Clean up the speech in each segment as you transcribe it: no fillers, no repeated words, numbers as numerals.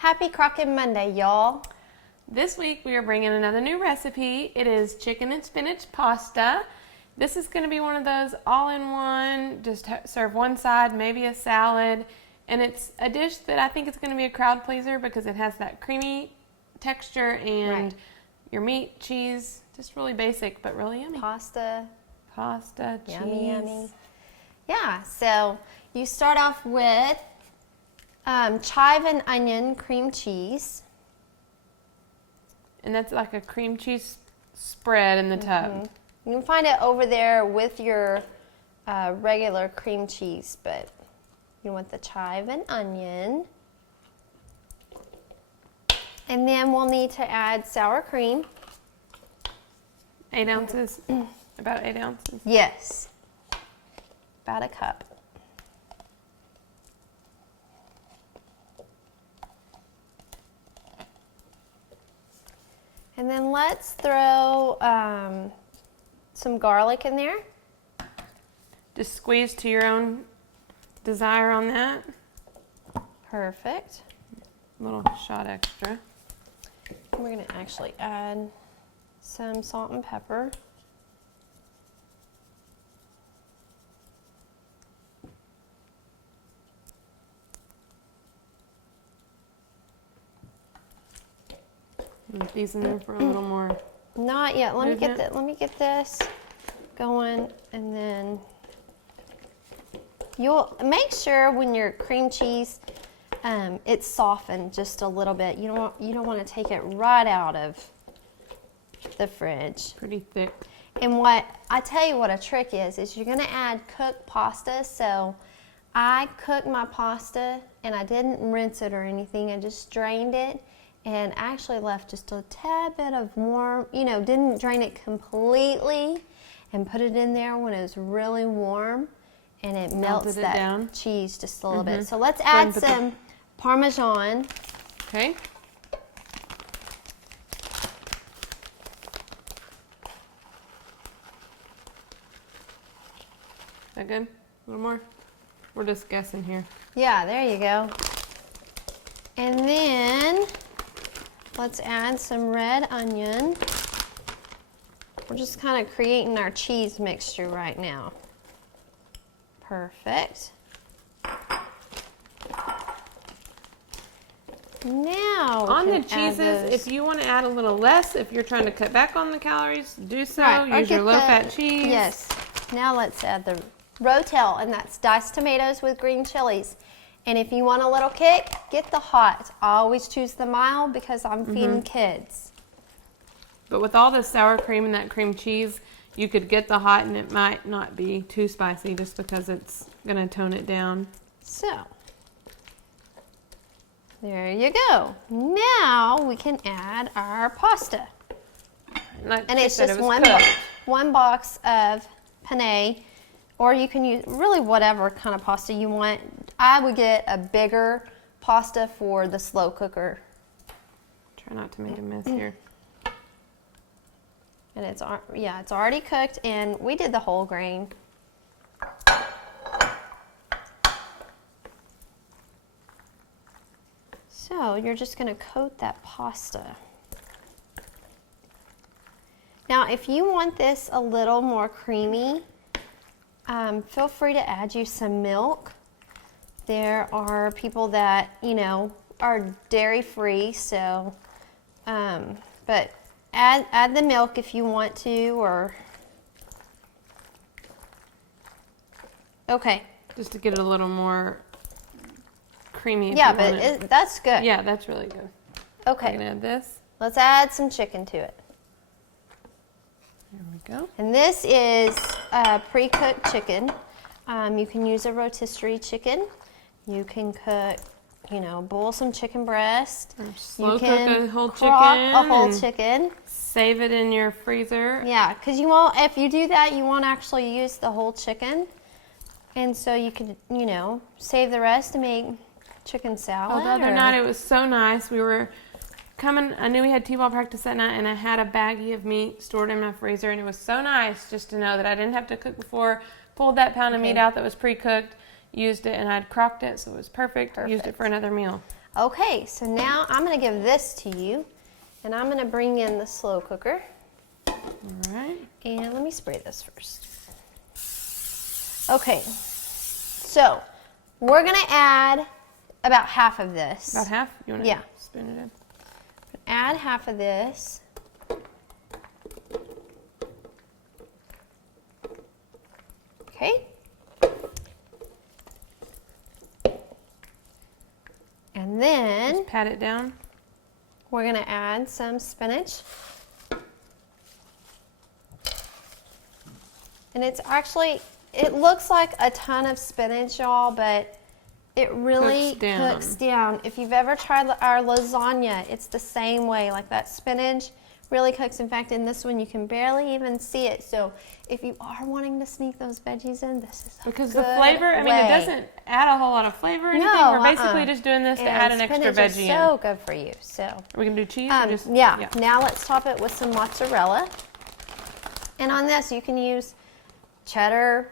Happy Crockin Monday, y'all. This week we are bringing another new recipe. It is chicken and spinach pasta. This is going to be one of those all-in-one, just serve one side, maybe a salad. And it's a dish that I think is going to be a crowd pleaser because it has that creamy texture and your meat, cheese, just really basic but really yummy. Pasta, cheese. yummy. Yeah, so you start off with chive and onion cream cheese. And that's like a cream cheese spread in the tub. You can find it over there with your regular cream cheese, but you want the chive and onion. And then we'll need to add sour cream. 8 ounces, about 8 ounces. Yes, about a cup. And then let's throw some garlic in there. Just squeeze to your own desire on that. Perfect. A little shot extra. We're going to actually add some salt and pepper. Leave these in there for a little more. Not yet. Let movement. me get this going, and then you'll make sure when your cream cheese it's softened just a little bit. You don't want to take it right out of the fridge. Pretty thick. And what I tell you, what a trick is you're going to add cooked pasta. So I cooked my pasta and I didn't rinse it or anything. I just drained it and actually left just a tad bit of warm, didn't drain it completely, and put it in there when it was really warm, and it melts that down. Cheese just a little bit. So let's add some parmesan. Okay. That good? A little more? We're just guessing here. Yeah, there you go. And then let's add some red onion. We're just kind of creating our cheese mixture right now. Perfect. Now on the cheeses, if you want to add a little less, if you're trying to cut back on the calories, do so. Right, use your low-fat cheese. Yes. Now let's add the Rotel, and that's diced tomatoes with green chilies. And if you want a little kick, get the hot. I always choose the mild because I'm feeding kids. But with all the sour cream and that cream cheese, you could get the hot and it might not be too spicy just because it's going to tone it down. So, there you go. Now we can add our pasta. And it's just one box of penne, or you can use really whatever kind of pasta you want. I would get a bigger pasta for the slow cooker. Try not to make a mess here. And it's already cooked, and we did the whole grain. So you're just going to coat that pasta. Now, if you want this a little more creamy, feel free to add you some milk. There are people that, are dairy-free, so, but add the milk if you want to, or, okay. Just to get it a little more creamy. Yeah, but that's good. Yeah, that's really good. Okay. I'm going to add this. Let's add some chicken to it. There we go. And this is pre-cooked chicken. You can use a rotisserie chicken. You can cook, boil some chicken breast. Or slow cook a whole chicken. Save it in your freezer. Yeah, because if you do that, you won't actually use the whole chicken. And so you could, save the rest to make chicken salad. Oh, the other night it was so nice. We were coming, I knew we had t-ball practice that night, and I had a baggie of meat stored in my freezer, and it was so nice just to know that I didn't have to cook before. Pulled that pound of meat out that was pre-cooked, used it, and I'd crocked it, so it was perfect. Used it for another meal. Okay, so now I'm gonna give this to you, and I'm gonna bring in the slow cooker. All right. And let me spray this first. Okay, so we're gonna add about half of this. About half? You want to Yeah. spoon it in? Add half of this. Okay. And then Just pat it down. we're gonna add some spinach. And it's actually, it looks like a ton of spinach, y'all, but it really cooks down. If you've ever tried our lasagna, it's the same way. Like that spinach really cooks. In fact, in this one, you can barely even see it. So if you are wanting to sneak those veggies in, this is a Because good the flavor, I mean, way. it doesn't add a whole lot of flavor or anything. No, We're basically just doing this to add an extra spinach veggie is in. so good for you. So Are we going to do cheese or just? yeah. Now let's top it with some mozzarella. And on this, you can use cheddar.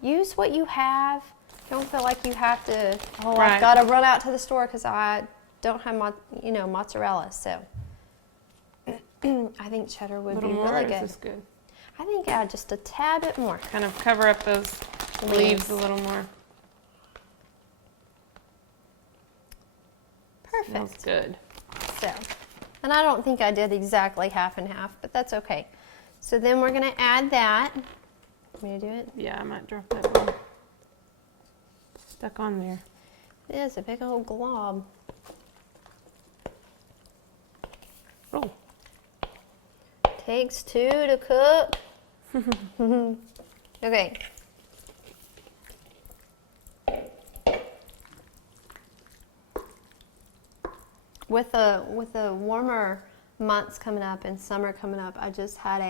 Use what you have. Don't feel like you have to. Oh, Right. I've got to run out to the store because I don't have mozzarella. So I think cheddar would A little be more, really or good. is this good? I think add just a tad bit more. Kind of cover up those leaves a little more. Perfect. Smells good. So, and I don't think I did exactly half and half, but that's okay. So then we're gonna add that. Want me to do it? Yeah, I might drop that one. Stuck on there. It is a big old glob. Oh. Takes two to cook. Okay. With the warmer months coming up and summer coming up, I just had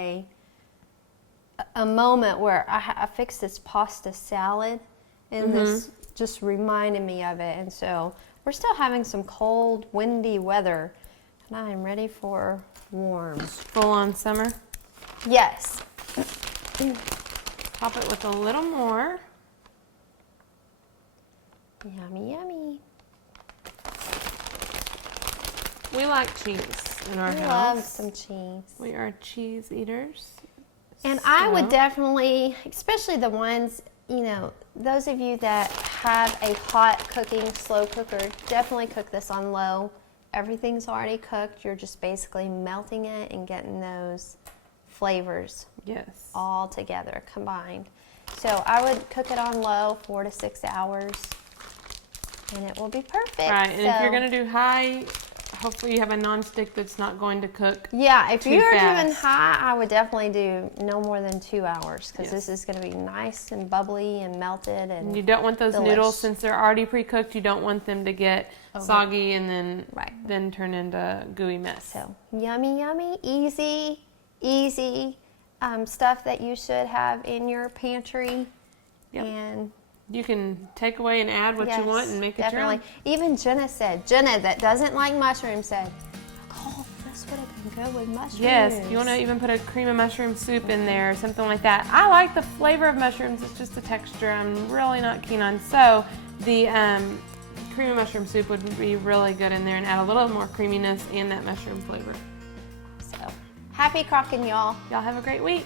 a moment where I fixed this pasta salad, and this just reminded me of it. And so we're still having some cold, windy weather, and I am ready for warm. Full on summer. Yes. Top it with a little more. Yummy, yummy. We like cheese in our I house. love some cheese. We are cheese eaters. And I would definitely, especially the ones, those of you that have a hot cooking slow cooker, definitely cook this on low. Everything's already cooked. You're just basically melting it and getting those flavors all together, combined. So I would cook it on low, 4 to 6 hours, and it will be perfect. Right, and if you're going to do high, hopefully you have a nonstick that's not going to cook. Yeah, if you're fast. doing high, I would definitely do no more than 2 hours, because this is going to be nice and bubbly and melted. And you don't want those noodles, since they're already pre-cooked, you don't want them to get soggy and then turn into gooey mess. So yummy, yummy, easy stuff that you should have in your pantry. Yep. And you can take away and add what you want and make it your own. Even Jenna that doesn't like mushrooms said, oh, this would have been good with mushrooms. Yes, if you want to even put a cream of mushroom soup in there or something like that. I like the flavor of mushrooms, it's just the texture I'm really not keen on. So the cream of mushroom soup would be really good in there and add a little more creaminess and that mushroom flavor. So happy Crockin', y'all. Y'all have a great week.